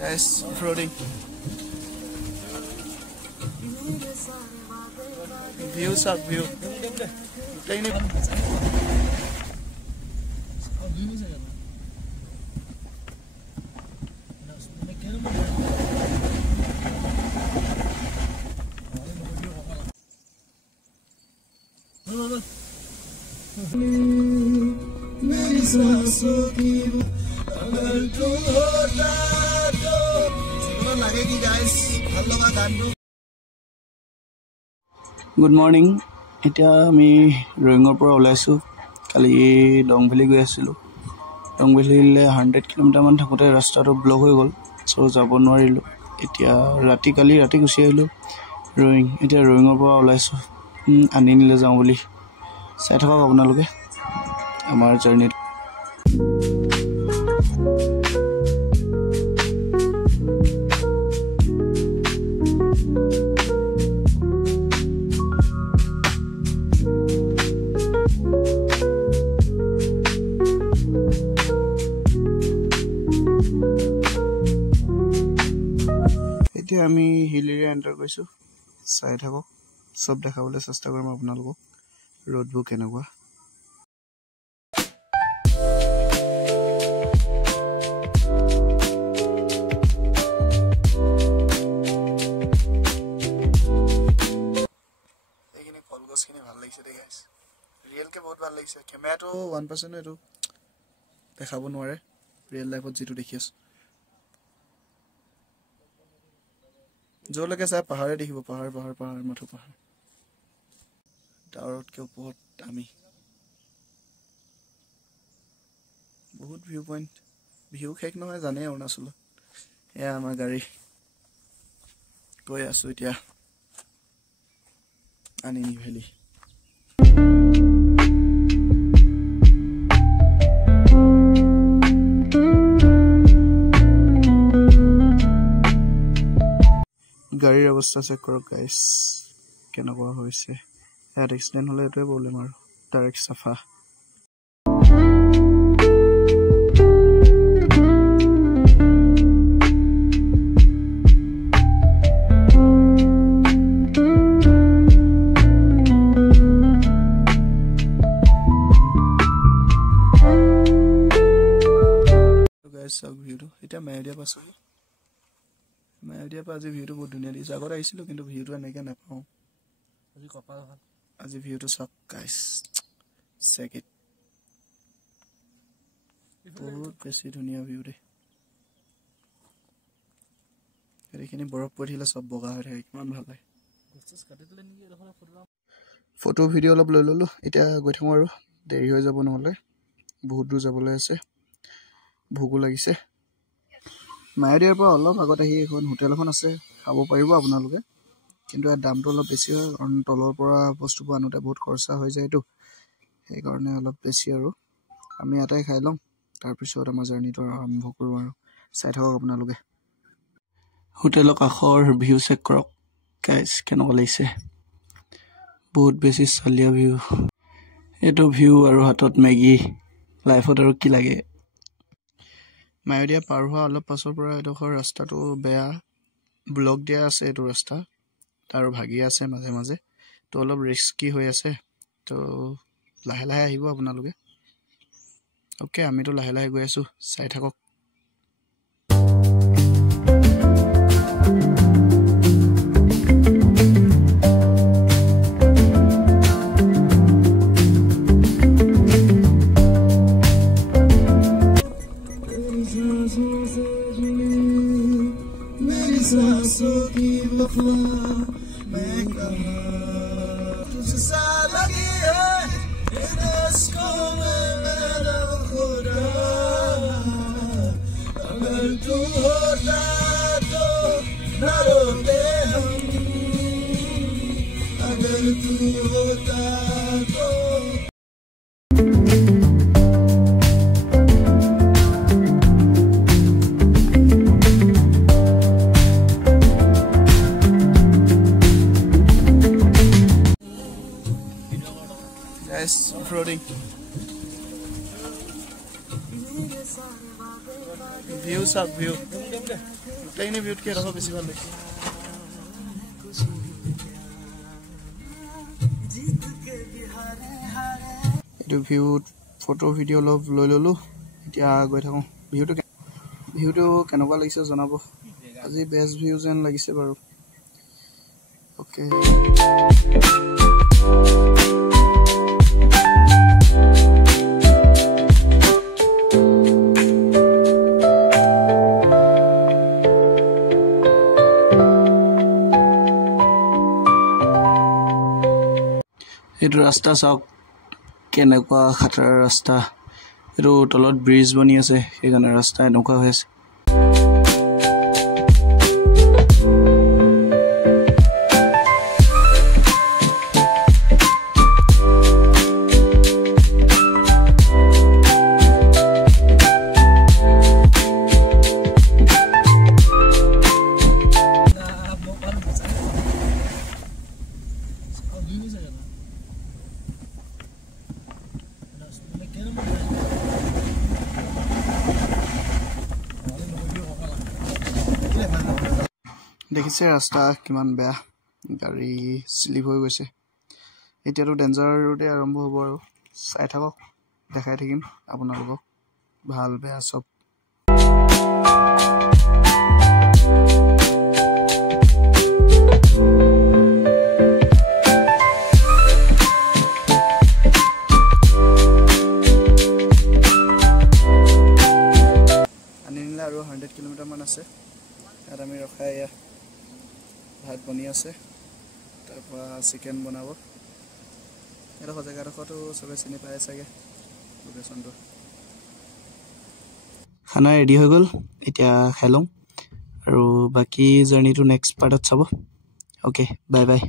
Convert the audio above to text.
Guys, off-roading. Views up, view. मेरी सांसों की अगर तू होता तो लगेगी गाइस हेलो गान गुड मॉर्निंग इटा আমি ৰয়িঙৰ পৰা ওলাইছো কালি ডংভেলি গৈ আছিল ডংভেলিলে 100 কিলোমিটাৰ মান থাকোতে ৰাস্তাটো ব্লক হৈ গল সো যাব নোৱাৰিলো এতিয়া কালি ৰাতি গুছি আহিলো ৰয়িং এতিয়া ৰয়িঙৰ পৰা ওলাইছো আনিনিলে যাওঁ বুলি চাই থাকক আপোনালোকে আমাৰ জাৰ্নি এতিয়া আমি হিল এৰিয়া এন্টাৰ কৰিছো চাই থাকক সব দেখাবলৈ চেষ্টা কৰিম আপোনালোকক रोड केनेকুৱা এইখিনি কলগছখিনি ভাল লাগিছে দে গাইস ৰিয়েল কে বহুত ভাল লাগিছে ক্যামেৰাটো 1% এটো দেখাব নোৱাৰে ৰিয়েল লাইফত যেটো দেখি আছো জলকে চাই পাহাৰে দেখিব পাহাৰ মাথো পাহাৰ टावर के ऊपर आमी बहुत व्यू पॉइंट व्यू खेक न जाने अरुणाचल या आमार गाड़ी गई आसो इतिया आनिनी भैली गाड़ीर अवस्था चेक करो गाइस केनेকুৱা হৈছে यार एक्सीडेंट होले एतोय प्रॉब्लम आरो डायरेक्ट सफा तो गाइस सब ভিউটো এটা মাইডিয়া পাছো মাইডিয়া পাজি ভিউটো বহুত ধুনিয়া দিছে আগত আইছিল কিন্তু ভিউটো এনেকে নাপাও আজি কপাল ভাল আজি ভিউটো সব গাইস চেক ইট বহুত বেছি ধুনিয়া ভিউ দে এখিনি বৰফ পৰিলে সব বগা হৈ থাকে কিমান ভাল লাগে গছছ কাটি দিলে নেকি এৰখন ফটো ভিডিও অলপ লৈ ললো এতিয়া গৈ থাকো আৰু দেৰি হৈ যাব নহলে বহুত দূৰ যাবলৈ আছে ভোক লাগিছে মাইডিয়াৰ পৰা অলপ আগত আহি এখন হোটেল এখন আছে খাব পাৰিব আপোনালোকে কিন্তু এৰ দামটো অলপ বেছি হয় কাৰণ তলৰ পৰা বস্তু আনোতে বহুত খৰচা হৈ যায় তো এই কাৰণে অলপ বেছি আৰু আমি এটাই খাই লম তাৰ পিছত আমাৰ জাৰ্নিটো আৰম্ভ কৰো আৰু চাই থাকক আপোনালোকে হোটেলৰ কাষৰ ভিউ চেক কৰক গাইস কেনেকুৱা লাগিছে বহুত বেছি চালিয়া ভিউ এটো ভিউ আৰু হাতত মেগি লাইফত আৰু কি লাগে মাইডিয়া পাৰ হোৱা অলপ পাছৰ পৰা এডোখৰ ৰাস্তাটো বেয়া ব্লক দিয়া আছে এটো ৰাস্তা तारो भागी আছে মাঝে মাঝে তো অলপ ৰিস্কি হৈ আছে তো লাহে লাহে আহিব আপোনালোকে ওকে আমি তো লাহে লাহে গৈ আছো চাই থাকক मेरी सांसों की वफा मैं कहाँ तुझसे लगी है इन अश्कों में मेरा खुदा अगर तू होता तो न रोते हम अगर तू होता तो off-roading. Views up, view. প্লেইনে ভিউত কে ৰহ বেছি ভাল লাগে এইটো ভিউত ফটো ভিডিও অলপ লৈ ললো এতিয়া গৈ থাকোঁ ভিউটো কেনেকুৱা লাগিছে জনাব আজি বেষ্ট ভিউ যেন লাগিছে বাৰু ওকে এইটো ৰাস্তা চাওক কেনেকুৱা খাটাৰ ৰাস্তা এইটো তলত ব্ৰিজ বনি আছে সেইকাৰণে ৰাস্তা এনেকুৱা হৈ আছে দেখিছে ৰাস্তা কিমান বেয়া গাড়ী স্লিপ হৈ গৈছে এতিয়াতো ডেঞ্জাৰ ৰোডে আৰম্ভ হ'ব আৰু চাই থাকক দেখাই থাকিম আপোনালোকক ভাল বেয়া সব আনিলে আৰু 100 কিলোমিটাৰ মান আছে ইয়াত আমি ৰখাই ভাত বনি আছে তাৰপৰা চিকেন বনাব এডোখৰ জেগাডোখৰতো চবে চিনি পায় চাগে লোকেশ্যনটো খানা ৰেডি হৈ গ'ল এতিয়া খাই লওঁ আৰু বাকী জাৰ্ণিটো নেক্সট পাৰ্টত চাব অ'কে বাই বাই